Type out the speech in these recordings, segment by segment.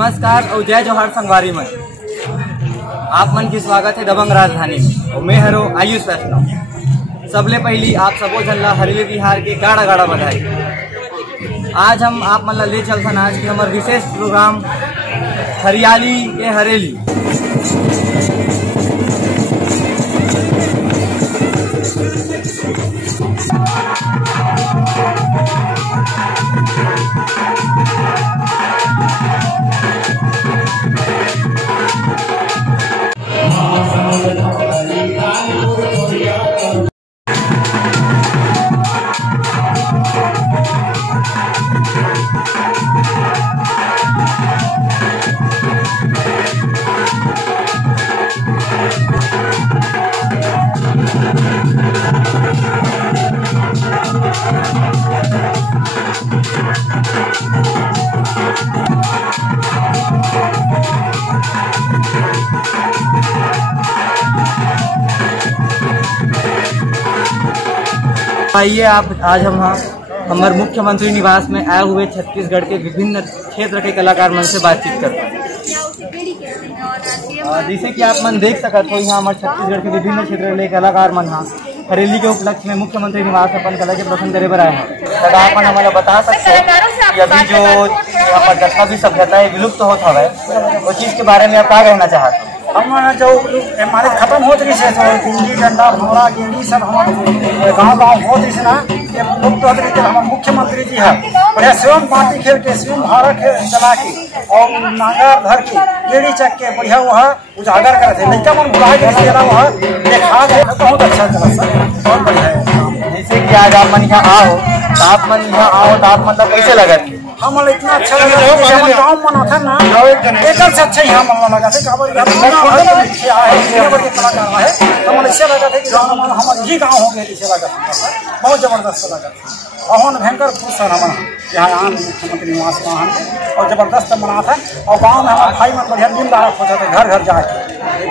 नमस्कार और जय जोहार संगवारी मन। आप मन की स्वागत है दबंग राजधानी में और मैं हरो आयुष वैष्णव। सबले पहली आप सबो झन ला हरेली तिहार के गाड़ा गाड़ा बधाई। आज हम आप मन ला ले चलथन आज के हमार विशेष प्रोग्राम हरियाली के हरेली। आइए आप आज हम हमारे मुख्यमंत्री निवास में आए हुए छत्तीसगढ़ के विभिन्न क्षेत्र के कलाकार मन से बातचीत करते हैं। जैसे कि आप मन देख सकते हो यहाँ हमारे छत्तीसगढ़ के विभिन्न क्षेत्र के कलाकार मन हरेली के उपलक्ष्य में मुख्यमंत्री निवास अपन कला के प्रदर्शन करे बर आए हैं। तथा अपन हमारा बता सकते हैं कि अभी जो हमारे जितना भी सभ्यता है विलुप्त होता है वो चीज़ के बारे में आप क्या कहना चाहते हैं? हम जो हमारे खत्म होत रही है तो गिंडी डंडा भोरा गिंडी सब हमारे गाँव होत रही ना लुप्त होत रही। हमारे मुख्यमंत्री जी है बढ़िया स्वयं पार्टी खेल के स्वयं भाड़ा खेल चला के और नांगर धर के गेड़ी चक के बढ़िया वह उजागर करते लड़का मन बुला के वह देखा गए। बहुत अच्छा चला सर, बहुत बढ़िया है। जैसे कि आज आप मन यहाँ आओ तो आप मन यहाँ आओ तो आप मतलब कैसे लगा? हम इतना अच्छा लगा गाँव मना था ना एक से अच्छा यहाँ मन लगा था कलाकार है। हमें ऐसे लगा था कि गाँव मन हमारे ही गाँव हो गए ऐसे लगा था। बहुत जबरदस्त लगा था और भयंकर खुश सर हम यहाँ मुख्यमंत्री निवास वहाँ और जबरदस्त मना था। और गाँव में हमारे भाई मन बढ़िया दिलदारा खोजा थे घर घर जाके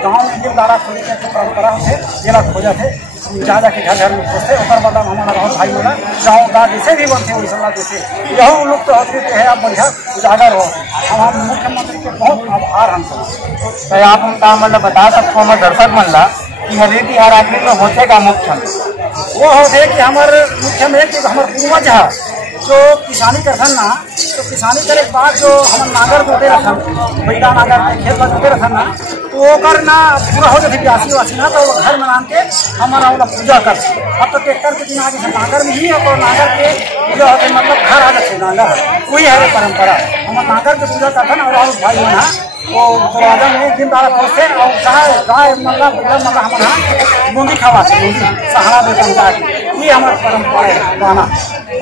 गाँव में दिलदारा खोजे थे परंपरा थे जिला खोजा थे जा जाके घर घर में खोजते और बदला हमारा बहुत भाई बोला गाँव का जैसे भी बनते वैसे जैसे यह लोग तो होते है आप बढ़िया उजागर हो। हम मुख्यमंत्री के बहुत आभार हम सब। तो आप हमका मतलब बता सकते हो हमारे दर्शक मन ला कि हरेली तिहार आखिर में होते का मुख्य वो होते कि हमारे मुख्य में कि हमारे पूर्वज है जो किसानी करथन ना तो किसानी करे के बाद जो हम नागर जोते रखन बैठा नागर खेत में जोते रखन ना तो वो ना पूरा हो जाती प्यासी वासी ना तो घर में आन के हमारा वाला पूजा कर। अब तो ट्रैक्टर के दिन आगे नागर में ही और नागर के पूजा होते मतलब घर आ जाते नागर वही है परंपरा। हम नागर के पूजा करथन और भाई मन वो दरवाजा में दिन दारा खोजते और गाय मतलब मतलब हमारा बूंदी खवा सहारा देते गाय। ये हमारा परंपरा है गाना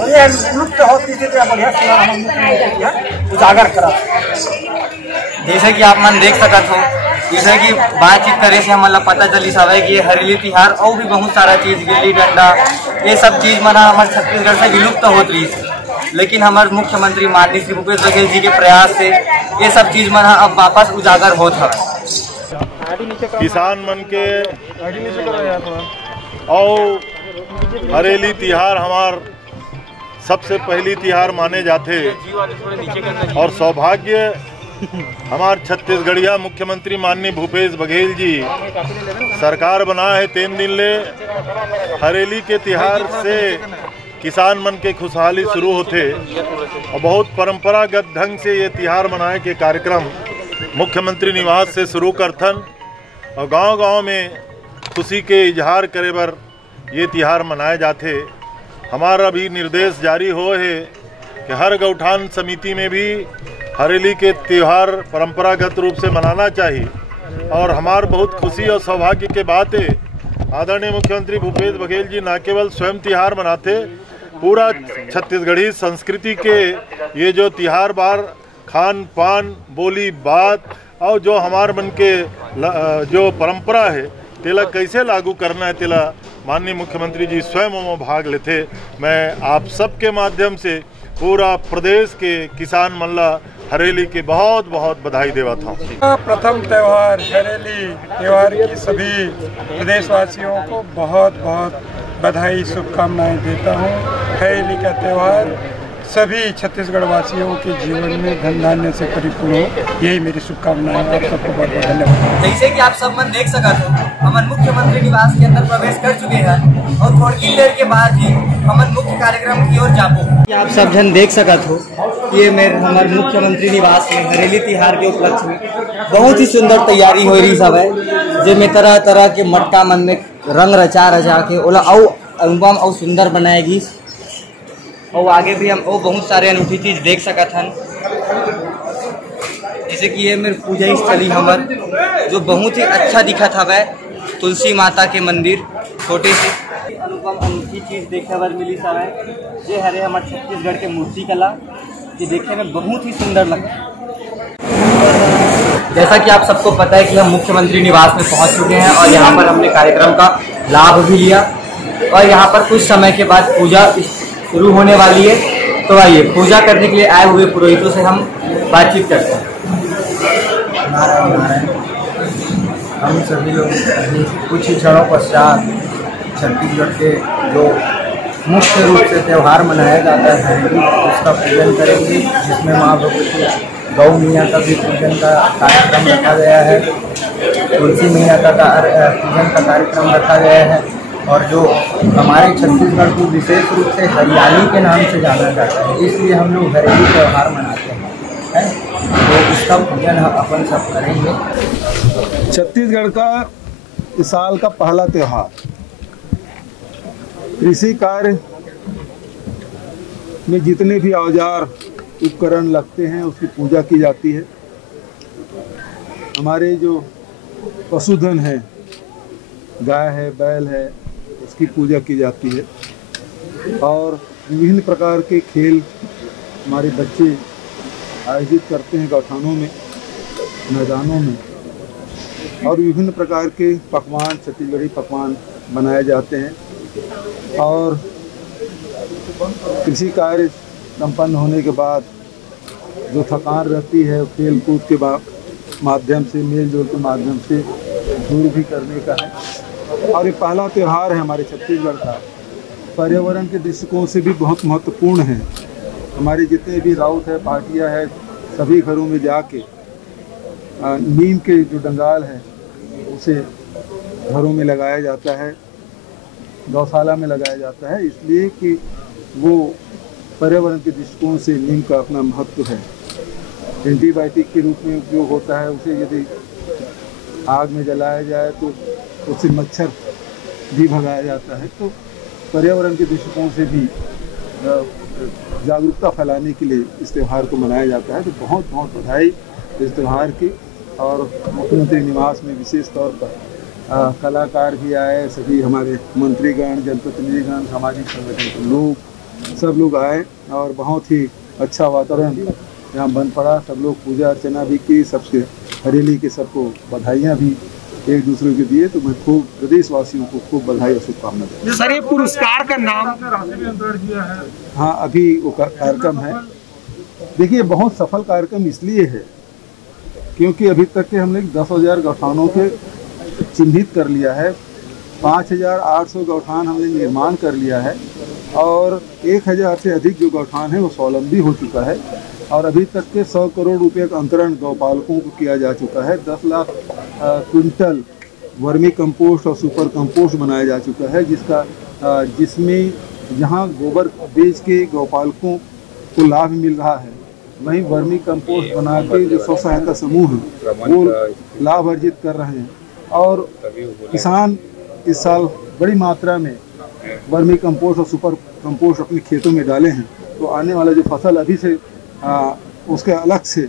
और ये लुप्त होती थी तो बढ़िया मुख्यमंत्री उजागर करा। जैसे कि आप मन देख सकते हो जैसे कि बातचीत करे से हमारा पता चली सब है कि ये हरेली तिहार और भी बहुत सारा चीज गिल्ली डंडा ये सब चीज मना हमारे छत्तीसगढ़ से विलुप्त होत रही है। लेकिन हमारे मुख्यमंत्री माननीय श्री भूपेश बघेल जी के प्रयास से ये सब चीज मना अब वापस उजागर होत है। किसान मन के और हरेली तिहार हमार सबसे पहली तिहार माने जाते और सौभाग्य हमार छत्तीसगढ़िया मुख्यमंत्री माननीय भूपेश बघेल जी सरकार बना है 3 दिन ले हरेली के तिहार से किसान मन के खुशहाली शुरू होते और बहुत परंपरागत ढंग से ये तिहार मनाए के कार्यक्रम मुख्यमंत्री निवास से शुरू करथन और गांव-गांव में खुशी के इजहार करे बर ये तिहार मनाए जाते। हमारा अभी निर्देश जारी हो है कि हर गौठान समिति में भी हरेली के त्यौहार परंपरागत रूप से मनाना चाहिए और हमार बहुत खुशी और सौभाग्य के बात है आदरणीय मुख्यमंत्री भूपेश बघेल जी न केवल स्वयं तिहार मनाते पूरा छत्तीसगढ़ी संस्कृति के ये जो तिहार बार खान पान बोली बात और जो हमार मन के जो परंपरा है तेला कैसे लागू करना है तेला माननीय मुख्यमंत्री जी स्वयं भाग लेते। मैं आप सबके माध्यम से पूरा प्रदेश के किसान मल्ला हरेली की बहुत बहुत बधाई देता हूँ। प्रथम त्यौहार हरेली त्यौहार की सभी प्रदेशवासियों को बहुत बहुत बधाई शुभकामनाएं देता हूँ। हरेली का त्यौहार सभी छत्तीसगढ़ वासियों के जीवन में धन धान्य से परिपूर्ण हो, यही मेरी शुभकामनाएं हैं। आप सबको बहुत बहुत धन्यवाद। जैसे कि आप सब मन देख सकते हो, हमन मुख्यमंत्री निवास के अंदर प्रवेश कर चुके हैं और थोड़ी देर के बाद ही हमन मुख्य कार्यक्रम की ओर जाबो। आप सब जन देख सकते हो, ये मेरे हमारे मुख्यमंत्री निवास में हरेली तिहार के उपलक्ष्य में बहुत ही सुंदर तैयारी हो रही सब है, जिसमें तरह तरह के मटका मन में रंग रचा के ओला अनुपम और सुंदर बनाएगी। और आगे भी हम और बहुत सारे अनूठी चीज देख सकत हन, जैसे कि ये मेरे पूजा स्थली हमर जो बहुत ही अच्छा दिखत हवे, तुलसी माता के मंदिर छोटे से अनुपम अनूठी चीज देखे बर मिली सब ये हरे हमारे छत्तीसगढ़ के मूर्ति कला, ये देखने में बहुत ही सुंदर लगता है। जैसा कि आप सबको पता है कि हम मुख्यमंत्री निवास में पहुंच चुके हैं और यहाँ पर हमने कार्यक्रम का लाभ भी लिया और यहाँ पर कुछ समय के बाद पूजा शुरू होने वाली है। तो आइए पूजा करने के लिए आए हुए पुरोहितों से हम बातचीत करते हैं। नारायण नारायण। हम सभी लोग अभी कुछ ही क्षणों पश्चात छत्तीसगढ़ के जो मुख्य रूप से त्यौहार मनाया जाता है हरेली, उसका पूजन करेंगे, जिसमें माँ भगवती गौ मैया का भी पूजन का कार्यक्रम रखा गया है, तुलसी मैया का पूजन का कार्यक्रम रखा गया है और जो हमारे छत्तीसगढ़ को विशेष रूप से हरियाली के नाम से जाना जाता है, इसलिए हम लोग हरेली त्यौहार मनाते हैं। तो इसका पूजन अपन सब करेंगे। छत्तीसगढ़ का इस साल का पहला त्यौहार, कृषि कार्य में जितने भी औजार उपकरण लगते हैं उसकी पूजा की जाती है। हमारे जो पशुधन है, गाय है, बैल है, उसकी पूजा की जाती है और विभिन्न प्रकार के खेल हमारे बच्चे आयोजित करते हैं गौठानों में, मैदानों में, और विभिन्न प्रकार के पकवान, छत्तीसगढ़ी पकवान बनाए जाते हैं। और कृषि कार्य संपन्न होने के बाद जो थकान रहती है खेल कूद के माध्यम से, मेल जोल के माध्यम से दूर भी करने का है। और ये पहला त्यौहार है हमारे छत्तीसगढ़ का, पर्यावरण के दृष्टिकोण से भी बहुत महत्वपूर्ण है। हमारे जितने भी राउत है, पार्टियां है, सभी घरों में जाके नीम के जो डंगाल है उसे घरों में लगाया जाता है, गौशाला में लगाया जाता है, इसलिए कि वो पर्यावरण के दृष्टिकोण से नीम का अपना महत्व है। एंटीबायोटिक के रूप में उपयोग होता है, उसे यदि आग में जलाया जाए तो उससे मच्छर भी भगाया जाता है। तो पर्यावरण के दृष्टिकोण से भी जागरूकता फैलाने के लिए इस त्यौहार को मनाया जाता है। तो बहुत बहुत बधाई इस त्यौहार की। और मुख्यमंत्री निवास में विशेष तौर पर कलाकार भी आए, सभी हमारे मंत्रीगण, जनप्रतिनिधिगण, सामाजिक संगठन के लोग, सब लोग आए और बहुत ही अच्छा वातावरण यहाँ बन पड़ा। सब लोग पूजा अर्चना भी की, सबसे हरेली के सबको बधाइयाँ भी एक दूसरे के दिए। तो मैं खूब प्रदेशवासियों को खूब बधाई और शुभकामना देता हूं। सर, ये पुरस्कार का नाम हाँ, अभी वो कार्यक्रम है। देखिए, बहुत सफल कार्यक्रम इसलिए है क्योंकि अभी तक के हमने 10,000 गौठानों के चिन्हित कर लिया है, 5,800 गौठान हमने निर्माण कर लिया है और 1,000 से अधिक जो गौठान है वो स्वावलंबी हो चुका है। और अभी तक के 100 करोड़ रुपए का अंतरण गौपालकों को किया जा चुका है। 10 लाख क्विंटल वर्मी कंपोस्ट और सुपर कंपोस्ट बनाया जा चुका है, जिसमें जहां गोबर बेच के गौपालकों को लाभ मिल रहा है, वहीं वर्मी कंपोस्ट बना के जो स्व सहायता समूह है वो लाभ अर्जित कर रहे हैं। और किसान इस साल बड़ी मात्रा में वर्मी कंपोस्ट और सुपर कंपोस्ट अपने खेतों में डाले हैं। तो आने वाला जो फसल अभी से उसके अलग से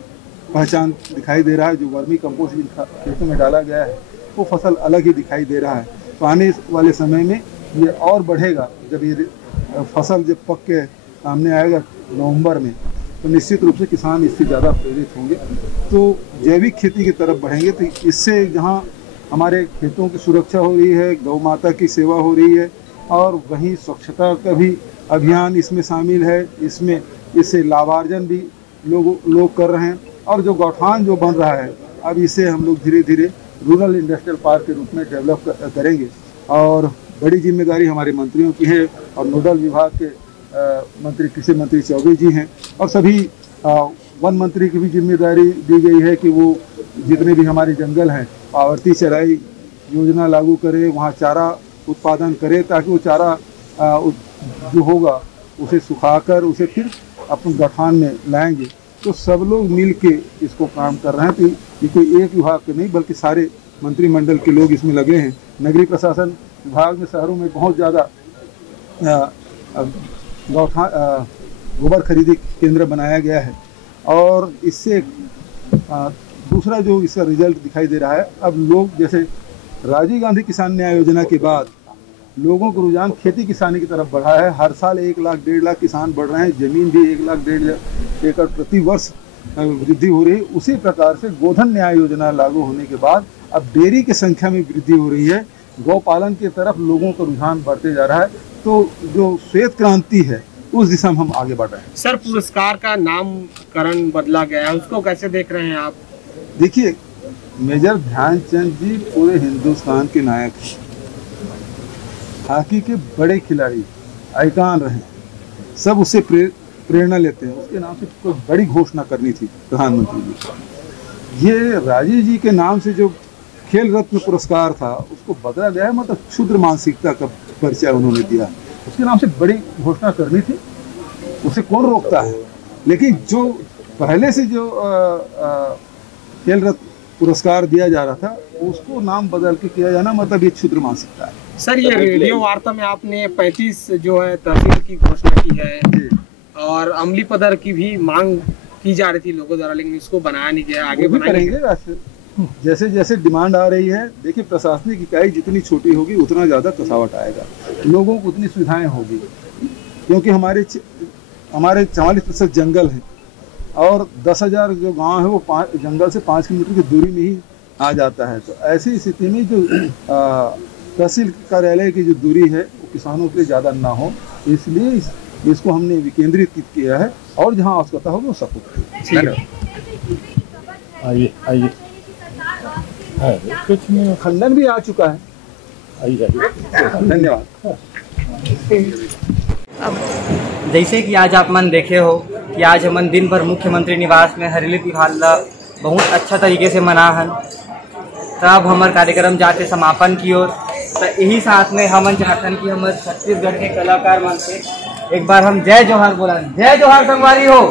पहचान दिखाई दे रहा है। जो वर्मी कंपोस्ट खेतों में डाला गया है वो फसल अलग ही दिखाई दे रहा है। तो आने वाले समय में ये और बढ़ेगा। जब ये फसल जब पक के सामने आएगा नवंबर में, तो निश्चित रूप से किसान इससे ज़्यादा प्रेरित होंगे, तो जैविक खेती की तरफ बढ़ेंगे। तो इससे जहाँ हमारे खेतों की सुरक्षा हो रही है, गौ माता की सेवा हो रही है और वहीं स्वच्छता का भी अभियान इसमें शामिल है। इससे लाभार्जन भी लोग कर रहे हैं। और जो गौठान जो बन रहा है, अब इसे हम लोग धीरे धीरे रूरल इंडस्ट्रियल पार्क के रूप में डेवलप करेंगे। और बड़ी जिम्मेदारी हमारे मंत्रियों की है और नोडल विभाग के मंत्री कृषि मंत्री चौबे जी हैं और सभी वन मंत्री की भी जिम्मेदारी दी गई है कि वो जितने भी हमारे जंगल हैं आवर्ती चराई योजना लागू करे, वहाँ चारा उत्पादन करे ताकि वो चारा जो होगा उसे सुखाकर उसे फिर अपने गठान में लाएंगे। तो सब लोग मिल के इसको काम कर रहे हैं। तो ये कोई एक विभाग के नहीं बल्कि सारे मंत्रिमंडल के लोग इसमें लगे हैं। नगरीय प्रशासन विभाग में शहरों में बहुत ज़्यादा गोबर खरीदी केंद्र बनाया गया है और इससे दूसरा जो इसका रिजल्ट दिखाई दे रहा है, अब लोग जैसे राजीव गांधी किसान न्याय योजना के बाद लोगों को रुझान खेती किसानी की तरफ बढ़ा है। हर साल 1 लाख 1.5 लाख किसान बढ़ रहे हैं, जमीन भी 1 लाख 1.5 एकड़ प्रति वर्ष वृद्धि हो रही है। उसी प्रकार से गोधन न्याय योजना लागू होने के बाद अब डेयरी की संख्या में वृद्धि हो रही है, गौपालन की तरफ लोगों का रुझान बढ़ते जा रहा है। तो जो श्वेत क्रांति है उस दिशा में हम आगे बढ़ रहे हैं। सर, पुरस्कार का नामकरण बदला गया है, उसको कैसे देख रहे हैं आप? देखिए, मेजर ध्यानचंद जी पूरे हिंदुस्तान के नायक हैं, हॉकी के बड़े खिलाड़ी, आइकॉन रहे, सब उससे प्रेरणा लेते हैं। उसके नाम से कोई बड़ी घोषणा करनी थी प्रधानमंत्री जी को। ये राजीव जी के नाम से जो खेल रत्न पुरस्कार था उसको बदला गया है, मतलब क्षुद्र मानसिकता का परिचय उन्होंने दिया। उसके नाम से बड़ी घोषणा करनी थी, उसे कौन रोकता है। लेकिन जो पहले से जो खेल रत्न पुरस्कार दिया जा रहा था उसको नाम बदल के किया जाना, मतलब ये क्षुद्र मानसिकता है। सर, ये रेडियो वार्ता में आपने 35 जो है तहसील की घोषणा की है और अमली पदर की भी मांग की जा रही थी लोगों द्वारा, लेकिन इसको बनाया नहीं गया। आगे बनाएंगे जैसे जैसे डिमांड आ रही है। देखिए, प्रशासनिक इकाई जितनी छोटी होगी उतना ज़्यादा कसावट आएगा, लोगों को उतनी सुविधाएं होगी, क्योंकि हमारे 44% जंगल हैं और 10,000 जो गांव है वो जंगल से 5 किलोमीटर की दूरी में ही आ जाता है। तो ऐसी स्थिति में जो तहसील कार्यालय की जो दूरी है वो किसानों के लिए ज़्यादा ना हो, इसलिए इसको हमने विकेंद्रित किया है और जहाँ आवश्यकता होगी वो सपोर्ट करेंगे। आइए कुछ नहीं, खंडन भी आ चुका है। धन्यवाद। अब जैसे कि आज आप मन देखे हो कि आज हमन दिन भर मुख्यमंत्री निवास में हरेली तिहार ला बहुत अच्छा तरीके से मना हन। तब हमार कार्यक्रम जाते समापन की ओर, तो यही साथ में हमन चाहतन कि हमारे छत्तीसगढ़ के कलाकार मन से एक बार हम जय जोहार बोला। जय जोहार संगवारी हो।